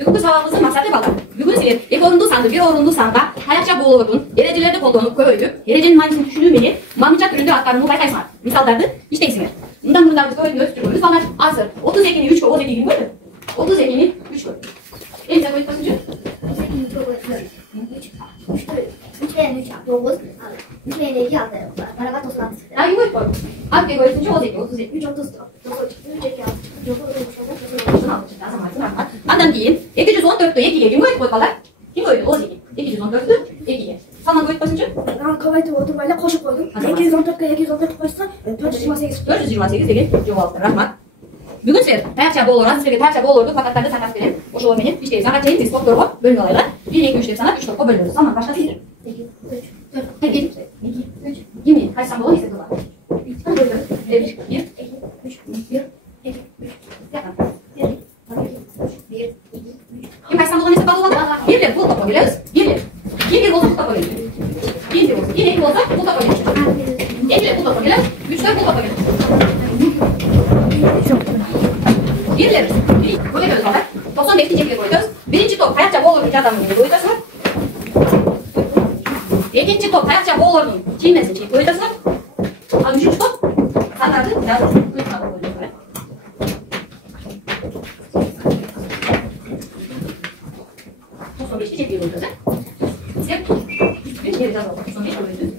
Бүгүнкү сабагыбыздын максаты балдар. Бүгүн силер 2 орунду санды 1 орунду санга таякча болоордун эрежелерди колдонуп көбөйүп, эреженин маанисин түшүнүү менен мамынча түрүндө аткарууну байкайсыңар. Мисалдарды иштейсиңер. Мындан мурдагы көбөйтүп өстүрүп, балдар азыр 32-ни 3 кылып 32 көрдү. 32-ни 3 көрдү. Эмне көбөйтпөсүнчү? 32-ni 3 көбөйтүп 3 менен 3 9, 3 менен 2 6. Барага тосулат. Ай көбөйт койду. Атке көбөйтүнчү 32 3 30. 3 Андан кийин 214-тү 2-ге ким көбөйтүп койду балдар? Ким көбөйтү? 32. 214-тү 2-ге. Сандан көбөйтпөсүнчү? Мен көбөйтүп отурбай эле кошуп койдум. 214-кө 214 койсо 428. 428 деген жооп алыптыр. Рахмат. Бүгүн силер таякча болоор, силерге таякча болоорду плакаттарды сатасыз берем. Ошол менен иштейбиз. Ага чейин биз топторго бөлүнүп алайлы. 1 2 3 деп санап 3 топко бөлүнөбүз. Салмак баштасыздар. 2 3 1 2 3. Кимди? Кайсы сан болот эсеп турган? 1 1 1 1 2 Kim kaç tane olursa bağlı olan birler bu topa geliyoruz. Birler. Bir olsa bu topa geliyoruz. Bir olsa. Yine olsa bu topa geliyoruz. İkiler bu topa geliyoruz. Üçler bu topa geliyoruz. Birler. Böyle böyle kadar. 95 çekiyor koyuyoruz. Birinci top kayakça bol olur adamın gibi koyuyoruz. İkinci top kayakça bol olur. Çiğnesin çiğ koyuyoruz. Üçüncü top sanardı. Biraz kıyıkla koyuyoruz. Son 5'te çekiyor koyuyoruz. Sen bir geri daha son 5 koyuyoruz.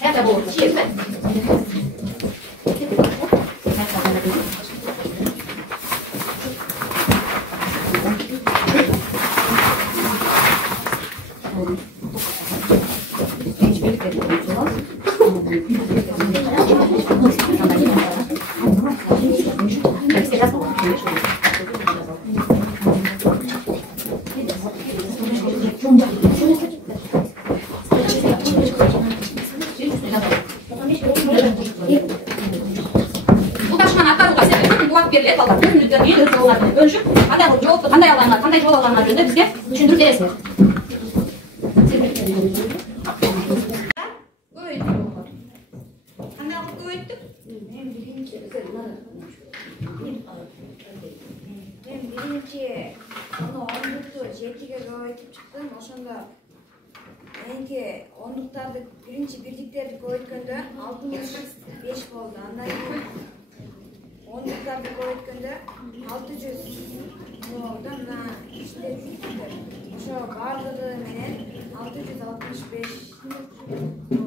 Kayakça bol olur. Çiğ mi? Bu taşıman aktarılga sebep bu берилет балдар. Өзүңүздөр эл өз бөлүшүп, кандай кылып жоопту, кандай алганlar, кандай жол алганlar жөнүндө бизге түшүндүрүп бересиңер. Кандай кылып көбөйттүк? Мен биринчи аны 14-тү 7-ге көбөйтүп чыктым. Ошондо меники ондуктарды биринчи бирдиктерди көбөйткөндө 65 болду. Андан кийин ондуктарды көбөйткөндө 600 болду. Мына иштетиптер. Ошо бардыгы менен 665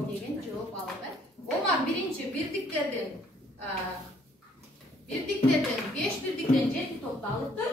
деген жооп алды. Омар биринчи бирдиктерден 5 бирдиктен 7 топду алыптыр.